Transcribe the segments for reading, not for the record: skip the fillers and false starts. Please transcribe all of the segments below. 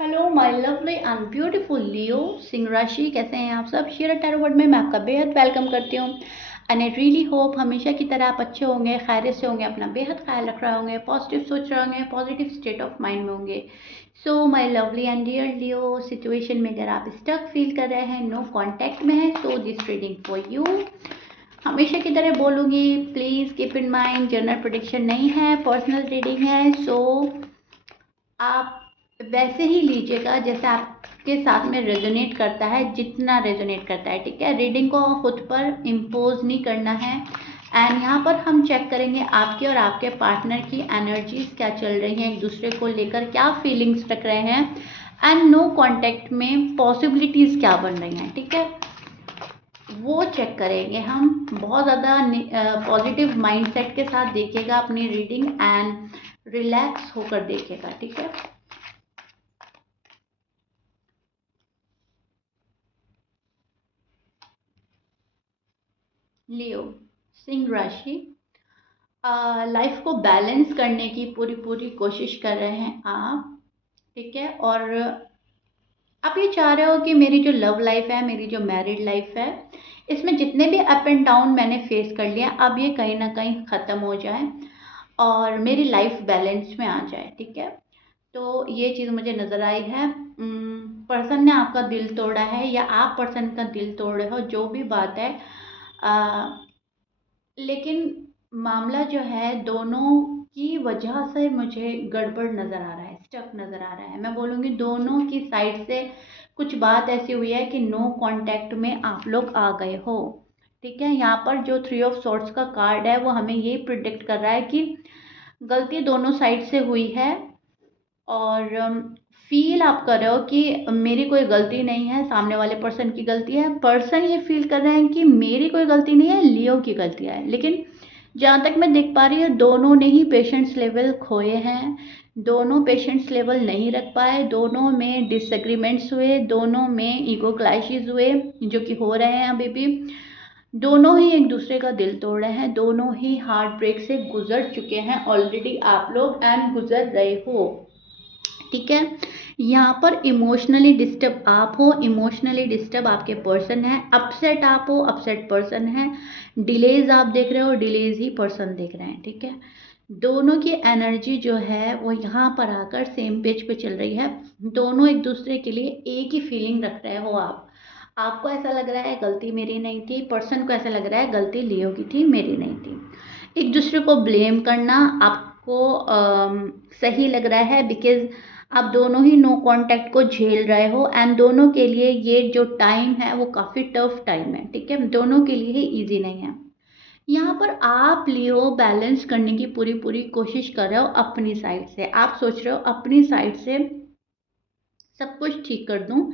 Hello my lovely and beautiful Leo सिंह राशि, कैसे हैं आप सब। शेयर टैरो वर्ड में मैं आपका बेहद वेलकम करती हूँ एंड आई रियली होप हमेशा की तरह आप अच्छे होंगे, खैरियत से होंगे, अपना बेहद ख्याल रख रहे होंगे, पॉजिटिव सोच रहे होंगे, पॉजिटिव स्टेट ऑफ माइंड में होंगे। So my lovely and dear Leo, situation में अगर आप स्टक फील कर रहे हैं, नो कॉन्टैक्ट में है, so this reading for you. हमेशा की तरह बोलूँगी, please keep in mind general prediction नहीं है, पर्सनल रीडिंग है। सो आप वैसे ही लीजिएगा जैसे आपके साथ में रेजोनेट करता है, जितना रेजोनेट करता है, ठीक है। रीडिंग को खुद पर इम्पोज नहीं करना है। एंड यहाँ पर हम चेक करेंगे आपके और आपके पार्टनर की एनर्जीज क्या चल रही हैं, एक दूसरे को लेकर क्या फीलिंग्स रख रहे हैं, एंड नो कॉन्टेक्ट में पॉसिबिलिटीज़ क्या बन रही हैं, ठीक है। वो चेक करेंगे हम। बहुत ज़्यादा पॉजिटिव माइंडसेट के साथ देखिएगा अपनी रीडिंग एंड रिलैक्स होकर देखिएगा, ठीक है। लियो सिंह राशि, लाइफ को बैलेंस करने की पूरी पूरी कोशिश कर रहे हैं आप, ठीक है। और आप ये चाह रहे हो कि मेरी जो लव लाइफ है, मेरी जो मैरिड लाइफ है, इसमें जितने भी अप एंड डाउन मैंने फेस कर लिया, अब ये कहीं ना कहीं ख़त्म हो जाए और मेरी लाइफ बैलेंस में आ जाए, ठीक है। तो ये चीज़ मुझे नज़र आई है। पर्सन ने आपका दिल तोड़ा है या आप पर्सन का दिल तोड़ रहे हो, जो भी बात है। लेकिन मामला जो है, दोनों की वजह से मुझे गड़बड़ नज़र आ रहा है, स्टक नज़र आ रहा है। मैं बोलूँगी दोनों की साइड से कुछ बात ऐसी हुई है कि नो कांटेक्ट में आप लोग आ गए हो, ठीक है। यहाँ पर जो थ्री ऑफ सॉर्ड्स का कार्ड है वो हमें ये प्रिडिक्ट कर रहा है कि गलती दोनों साइड से हुई है। और फील आप कर रहे हो कि मेरी कोई गलती नहीं है, सामने वाले पर्सन की गलती है। पर्सन ये फील कर रहे हैं कि मेरी कोई गलती नहीं है, लियो की गलती है। लेकिन जहाँ तक मैं देख पा रही हूँ, दोनों ने ही पेशेंस लेवल खोए हैं, दोनों पेशेंस लेवल नहीं रख पाए, दोनों में डिसएग्रीमेंट्स हुए, दोनों में ईगो क्लैशेस हुए, जो कि हो रहे हैं अभी भी। दोनों ही एक दूसरे का दिल तोड़ रहे हैं, दोनों ही हार्ट ब्रेक से गुजर चुके हैं ऑलरेडी आप लोग, एंड गुजर रहे हो, ठीक है। यहाँ पर इमोशनली डिस्टर्ब आप हो, इमोशनली डिस्टर्ब आपके पर्सन है, अपसेट आप हो, अपसेट पर्सन है, डिलेज आप देख रहे हो, डिलेज ही पर्सन देख रहे हैं, ठीक है। दोनों की एनर्जी जो है वो यहाँ पर आकर सेम पेज पे चल रही है। दोनों एक दूसरे के लिए एक ही फीलिंग रख रहे हो आप। आपको ऐसा लग रहा है गलती मेरी नहीं थी, पर्सन को ऐसा लग रहा है गलती लियो की थी, मेरी नहीं थी। एक दूसरे को ब्लेम करना आपको सही लग रहा है, बिकॉज आप दोनों ही नो कांटेक्ट को झेल रहे हो, एंड दोनों के लिए ये जो टाइम है वो काफ़ी टफ टाइम है, ठीक है। दोनों के लिए ही ईजी नहीं है। यहाँ पर आप लियो बैलेंस करने की पूरी पूरी कोशिश कर रहे हो अपनी साइड से। आप सोच रहे हो अपनी साइड से सब कुछ ठीक कर दूं,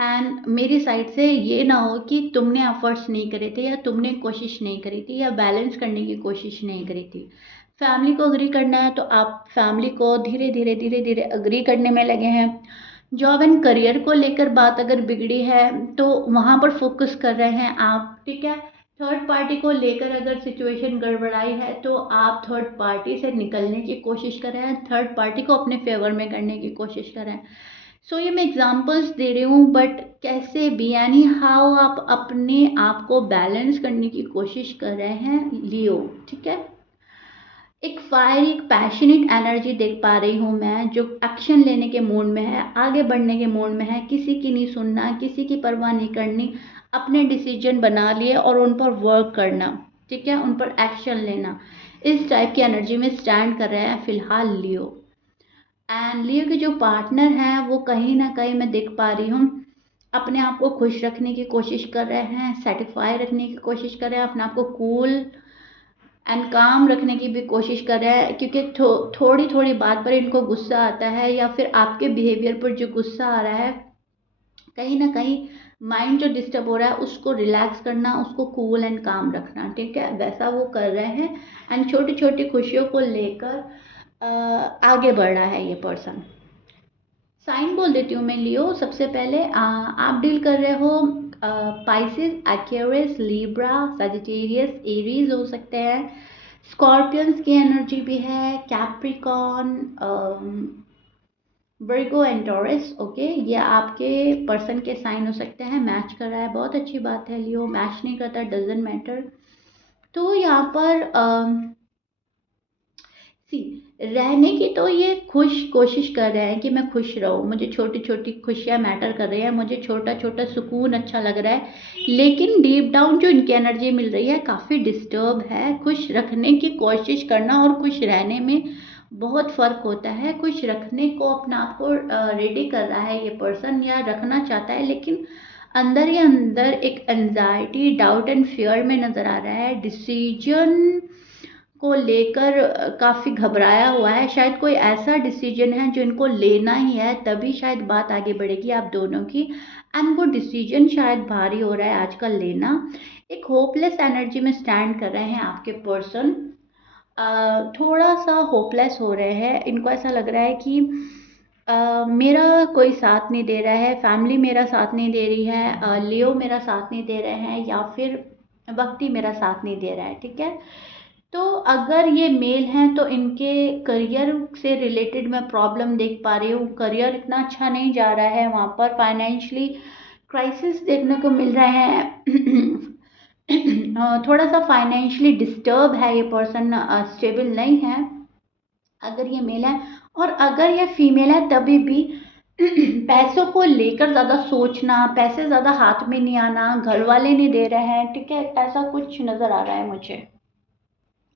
एंड मेरी साइड से ये ना हो कि तुमने एफर्ट्स नहीं करे थे, या तुमने कोशिश नहीं करी थी, या बैलेंस करने की कोशिश नहीं करी थी। फैमिली को अग्री करना है तो आप फैमिली को धीरे धीरे धीरे धीरे अग्री करने में लगे हैं। जॉब एंड करियर को लेकर बात अगर बिगड़ी है तो वहाँ पर फोकस कर रहे हैं आप, ठीक है। थर्ड पार्टी को लेकर अगर सिचुएशन गड़बड़ाई है तो आप थर्ड पार्टी से निकलने की कोशिश कर रहे हैं, थर्ड पार्टी को अपने फेवर में करने की कोशिश कर रहे हैं। सो ये मैं एग्जांपल्स दे रही हूँ, बट कैसे भी यानी हाउ आप अपने आप को बैलेंस करने की कोशिश कर रहे हैं लियो, ठीक है। एक फायर, एक पैशनेट एनर्जी देख पा रही हूँ मैं, जो एक्शन लेने के मूड में है, आगे बढ़ने के मूड में है, किसी की नहीं सुनना, किसी की परवाह नहीं करनी, अपने डिसीजन बना लिए और उन पर वर्क करना, ठीक है, उन पर एक्शन लेना। इस टाइप की एनर्जी में स्टैंड कर रहे हैं फिलहाल लियो। एंड लियो के जो पार्टनर हैं वो कहीं ना कहीं मैं देख पा रही हूँ अपने आप को खुश रखने की कोशिश कर रहे हैं, सेटिस्फाई रखने की कोशिश कर रहे हैं, अपने आप को कूल एंड काम रखने की भी कोशिश कर रहे हैं, क्योंकि थोड़ी थोड़ी बात पर इनको गुस्सा आता है, या फिर आपके बिहेवियर पर जो गुस्सा आ रहा है, कहीं ना कहीं माइंड जो डिस्टर्ब हो रहा है उसको रिलैक्स करना, उसको कूल एंड काम रखना, ठीक है, वैसा वो कर रहे हैं। एंड छोटी छोटी खुशियों को लेकर आगे बढ़ रहा है ये पर्सन। साइन बोल देती हूँ मैं लियो। सबसे पहले आप डील कर रहे हो Pisces, Aquarius, Libra, Sagittarius, Aries हो सकते हैं, स्कॉर्पियंस की एनर्जी भी है, Capricorn, Virgo and taurus, okay, ये आपके पर्सन के साइन हो सकते हैं। मैच कर रहा है, बहुत अच्छी बात है। लियो मैच नहीं करता, डजेंट मैटर। तो यहाँ पर सी रहने की तो ये खुश कोशिश कर रहे हैं कि मैं खुश रहूं, मुझे छोटी छोटी खुशियां मैटर कर रही है, मुझे छोटा छोटा सुकून अच्छा लग रहा है। लेकिन डीप डाउन जो इनकी एनर्जी मिल रही है काफ़ी डिस्टर्ब है। खुश रखने की कोशिश करना और खुश रहने में बहुत फ़र्क होता है। खुश रखने को अपने आप को रेडी कर रहा है ये पर्सन, या रखना चाहता है, लेकिन अंदर ही अंदर एक एंजाइटी, डाउट एंड फियर में नज़र आ रहा है। डिसीजन को लेकर काफ़ी घबराया हुआ है। शायद कोई ऐसा डिसीजन है जो इनको लेना ही है, तभी शायद बात आगे बढ़ेगी आप दोनों की। एंड वो डिसीजन शायद भारी हो रहा है आजकल लेना। एक होपलेस एनर्जी में स्टैंड कर रहे हैं आपके पर्सन। थोड़ा सा होपलेस हो रहे हैं। इनको ऐसा लग रहा है कि मेरा कोई साथ नहीं दे रहा है, फैमिली मेरा साथ नहीं दे रही है, लियो मेरा साथ नहीं दे रहे हैं, या फिर वक्त ही मेरा साथ नहीं दे रहा है, ठीक है। तो अगर ये मेल हैं तो इनके करियर से रिलेटेड मैं प्रॉब्लम देख पा रही हूँ। करियर इतना अच्छा नहीं जा रहा है, वहाँ पर फाइनेंशियली क्राइसिस देखने को मिल रहे हैं। थोड़ा सा फाइनेंशियली डिस्टर्ब है ये पर्सन, स्टेबल नहीं है अगर ये मेल है। और अगर ये फीमेल है तभी भी पैसों को लेकर ज़्यादा सोचना, पैसे ज़्यादा हाथ में नहीं आना, घर वाले नहीं दे रहे हैं, ठीक है, ऐसा कुछ नज़र आ रहा है मुझे।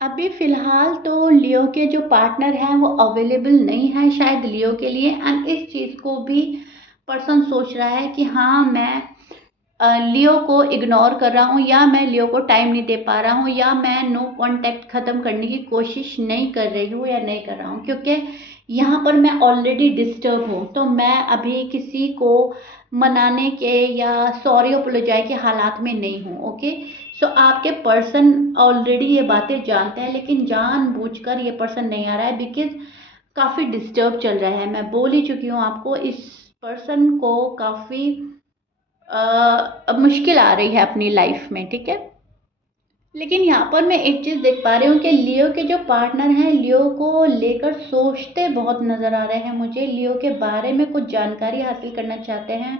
अभी फ़िलहाल तो लियो के जो पार्टनर हैं वो अवेलेबल नहीं है शायद लियो के लिए। एंड इस चीज़ को भी पर्सन सोच रहा है कि हाँ, मैं लियो को इग्नोर कर रहा हूँ, या मैं लियो को टाइम नहीं दे पा रहा हूँ, या मैं नो कांटेक्ट ख़त्म करने की कोशिश नहीं कर रही हूँ या नहीं कर रहा हूँ, क्योंकि यहाँ पर मैं ऑलरेडी डिस्टर्ब हूँ। तो मैं अभी किसी को मनाने के या सॉरी अपोलोजाइज के हालात में नहीं हूँ, ओके। सो आपके पर्सन ऑलरेडी ये बातें जानते हैं, लेकिन जानबूझकर ये पर्सन नहीं आ रहा है, बिकॉज काफ़ी डिस्टर्ब चल रहा है। मैं बोल ही चुकी हूँ आपको, इस पर्सन को काफ़ी मुश्किल आ रही है अपनी लाइफ में, ठीक है। लेकिन यहाँ पर मैं एक चीज़ देख पा रही हूँ कि लियो के जो पार्टनर हैं लियो को लेकर सोचते बहुत नज़र आ रहे हैं मुझे। लियो के बारे में कुछ जानकारी हासिल करना चाहते हैं।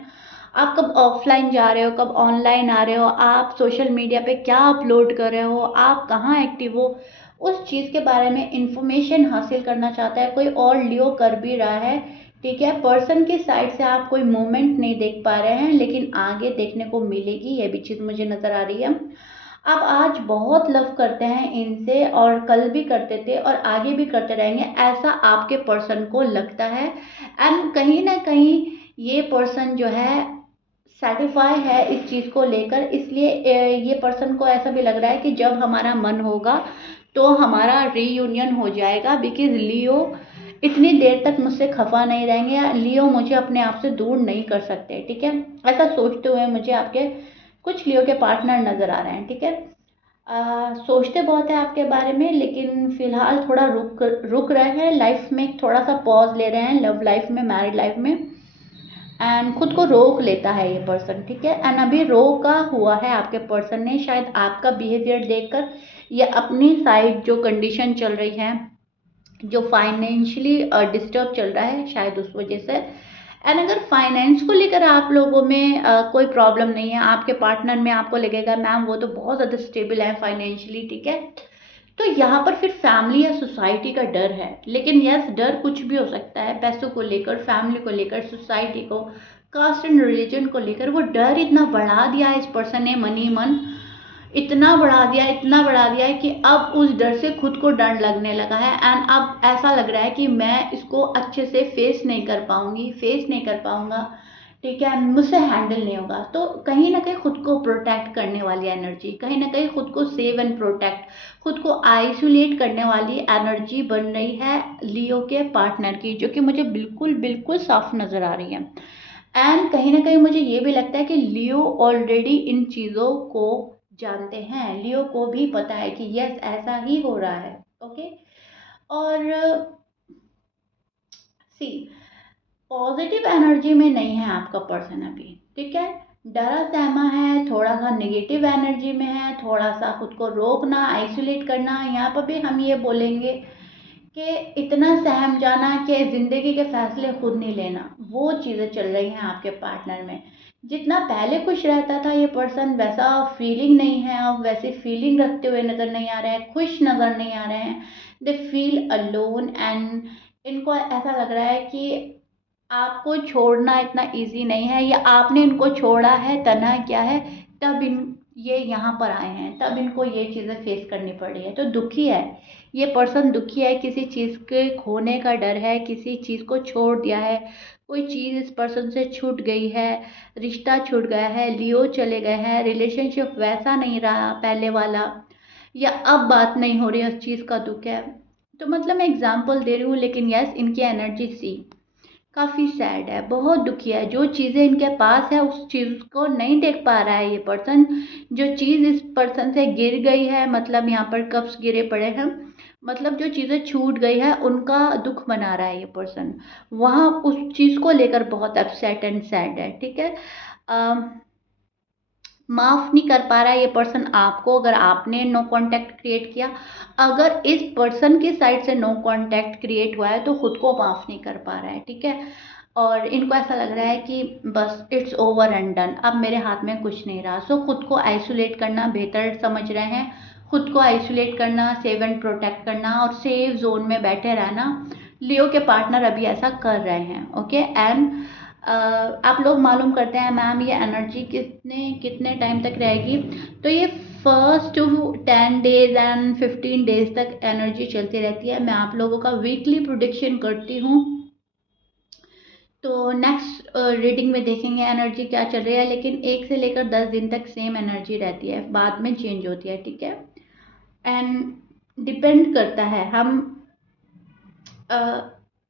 आप कब ऑफलाइन जा रहे हो, कब ऑनलाइन आ रहे हो, आप सोशल मीडिया पे क्या अपलोड कर रहे हो, आप कहाँ एक्टिव हो, उस चीज़ के बारे में इंफॉर्मेशन हासिल करना चाहता है कोई, और लियो कर भी रहा है, ठीक है। पर्सन की साइड से आप कोई मूवमेंट नहीं देख पा रहे हैं, लेकिन आगे देखने को मिलेगी, ये भी चीज़ मुझे नज़र आ रही है। आप आज बहुत लव करते हैं इनसे, और कल भी करते थे और आगे भी करते रहेंगे, ऐसा आपके पर्सन को लगता है। एंड कहीं ना कहीं ये पर्सन जो है सेटिस्फाई है इस चीज़ को लेकर, इसलिए ये पर्सन को ऐसा भी लग रहा है कि जब हमारा मन होगा तो हमारा रीयूनियन हो जाएगा, बिकॉज लियो इतनी देर तक मुझसे खफा नहीं रहेंगे, या लियो मुझे अपने आप से दूर नहीं कर सकते, ठीक है। ऐसा सोचते हुए मुझे आपके कुछ लियो के पार्टनर नज़र आ रहे हैं, ठीक है। सोचते बहुत है आपके बारे में, लेकिन फ़िलहाल थोड़ा रुक रहे हैं लाइफ में, थोड़ा सा पॉज ले रहे हैं लव लाइफ में, मैरिड लाइफ में। एंड खुद को रोक लेता है ये पर्सन, ठीक है। एंड अभी रोका हुआ है आपके पर्सन ने, शायद आपका बिहेवियर देखकर, या अपनी साइड जो कंडीशन चल रही है, जो फाइनेंशियली डिस्टर्ब चल रहा है, शायद उस वजह से। एंड अगर फाइनेंस को लेकर आप लोगों में कोई प्रॉब्लम नहीं है, आपके पार्टनर में आपको लगेगा मैम वो तो बहुत ज़्यादा स्टेबल है फाइनेंशियली, ठीक है, तो यहाँ पर फिर फैमिली या सोसाइटी का डर है। लेकिन यस, डर कुछ भी हो सकता है, पैसों को लेकर, फैमिली को लेकर, सोसाइटी को, कास्ट एंड रिलीजन को लेकर। वो डर इतना बढ़ा दिया है इस पर्सन ने, मन ही मन इतना बढ़ा दिया, इतना बढ़ा दिया है कि अब उस डर से खुद को डर लगने लगा है। एंड अब ऐसा लग रहा है कि मैं इसको अच्छे से फेस नहीं कर पाऊंगी, फेस नहीं कर पाऊंगा, ठीक है, मुझसे हैंडल नहीं होगा। तो कहीं ना कहीं खुद को प्रोटेक्ट करने वाली एनर्जी, कहीं ना कहीं खुद को सेव एंड प्रोटेक्ट, खुद को आइसोलेट करने वाली एनर्जी बन रही है लियो के पार्टनर की, जो कि मुझे बिल्कुल बिल्कुल साफ नज़र आ रही है। एंड कहीं ना कहीं मुझे ये भी लगता है कि लियो ऑलरेडी इन चीज़ों को जानते हैं, लियो को भी पता है कि यस ऐसा ही हो रहा है, ओके। और सी पॉजिटिव एनर्जी में नहीं है आपका पर्सन अभी, ठीक है। डरा सहमा है, थोड़ा सा नेगेटिव एनर्जी में है, थोड़ा सा खुद को रोकना, आइसोलेट करना। यहाँ पर भी हम ये बोलेंगे कि इतना सहम जाना कि ज़िंदगी के फैसले खुद नहीं लेना, वो चीज़ें चल रही हैं आपके पार्टनर में। जितना पहले खुश रहता था ये पर्सन, वैसा फीलिंग नहीं है, अब वैसी फीलिंग रखते हुए नज़र नहीं आ रहे हैं, खुश नज़र नहीं आ रहे हैं। दे फील अलोन एंड इनको ऐसा लग रहा है कि आपको छोड़ना इतना इजी नहीं है, या आपने इनको छोड़ा है, तन्हा किया है, तब ये यहाँ पर आए हैं, तब इनको ये चीज़ें फेस करनी पड़ी है। तो दुखी है ये पर्सन, दुखी है, किसी चीज़ के खोने का डर है, किसी चीज़ को छोड़ दिया है, कोई चीज़ इस पर्सन से छूट गई है, रिश्ता छूट गया है, लियो चले गए हैं, रिलेशनशिप वैसा नहीं रहा पहले वाला, या अब बात नहीं हो रही, उस चीज़ का दुख है। तो मतलब मैं एग्जाम्पल दे रही हूँ, लेकिन यस, इनकी एनर्जी सी काफ़ी सैड है, बहुत दुखी है। जो चीज़ें इनके पास है उस चीज़ को नहीं देख पा रहा है ये पर्सन। जो चीज़ इस पर्सन से गिर गई है, मतलब यहाँ पर कप्स गिरे पड़े हैं, मतलब जो चीज़ें छूट गई है उनका दुख मना रहा है ये पर्सन। वहाँ उस चीज़ को लेकर बहुत अपसेट एंड सैड है, ठीक है। माफ़ नहीं कर पा रहा है ये पर्सन आपको, अगर आपने नो कांटेक्ट क्रिएट किया। अगर इस पर्सन की साइड से नो कांटेक्ट क्रिएट हुआ है तो खुद को माफ़ नहीं कर पा रहा है, ठीक है। और इनको ऐसा लग रहा है कि बस इट्स ओवर एंड डन, अब मेरे हाथ में कुछ नहीं रहा। सो खुद को आइसोलेट करना बेहतर समझ रहे हैं, खुद को आइसोलेट करना, सेव एंड प्रोटेक्ट करना और सेफ जोन में बैठे रहना। लियो के पार्टनर अभी ऐसा कर रहे हैं, ओके। एंड आप लोग मालूम करते हैं मैम ये एनर्जी कितने कितने टाइम तक रहेगी। तो ये फर्स्ट 10 डेज एंड 15 डेज तक एनर्जी चलती रहती है। मैं आप लोगों का वीकली प्रोडिक्शन करती हूँ, तो नेक्स्ट रीडिंग में देखेंगे एनर्जी क्या चल रही है। लेकिन 1 से लेकर 10 दिन तक सेम एनर्जी रहती है, बाद में चेंज होती है, ठीक है। एंड डिपेंड करता है हम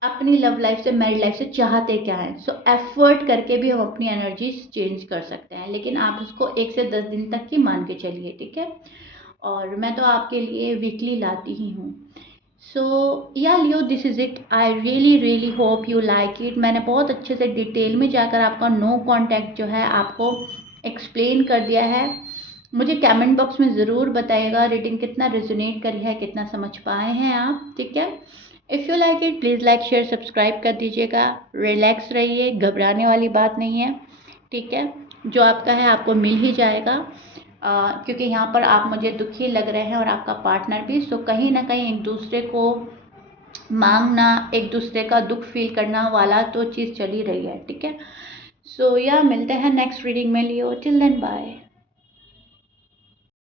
अपनी लव लाइफ से, मैरिड लाइफ से चाहते क्या है। सो एफर्ट करके भी हम अपनी एनर्जी चेंज कर सकते हैं, लेकिन आप उसको 1 से 10 दिन तक ही मान के चलिए, ठीक है। और मैं तो आपके लिए वीकली लाती ही हूँ। So yeah Leo, this is it. I really really hope you like it. मैंने बहुत अच्छे से डिटेल में जाकर आपका नो कांटेक्ट जो है आपको एक्सप्लेन कर दिया है। मुझे कमेंट बॉक्स में ज़रूर बताइएगा रीडिंग कितना रेजोनेट करी है, कितना समझ पाए हैं आप, ठीक है। If you like it please like share subscribe कर दीजिएगा। रिलैक्स रहिए, घबराने वाली बात नहीं है, ठीक है। जो आपका है आपको मिल ही जाएगा, क्योंकि यहाँ पर आप मुझे दुखी लग रहे हैं और आपका पार्टनर भी। सो कहीं ना कहीं एक दूसरे को मांगना, एक दूसरे का दुख फील करना वाला तो चीज़ चल ही रही है, ठीक है। सो या मिलते हैं नेक्स्ट रीडिंग में लियो। Till then bye.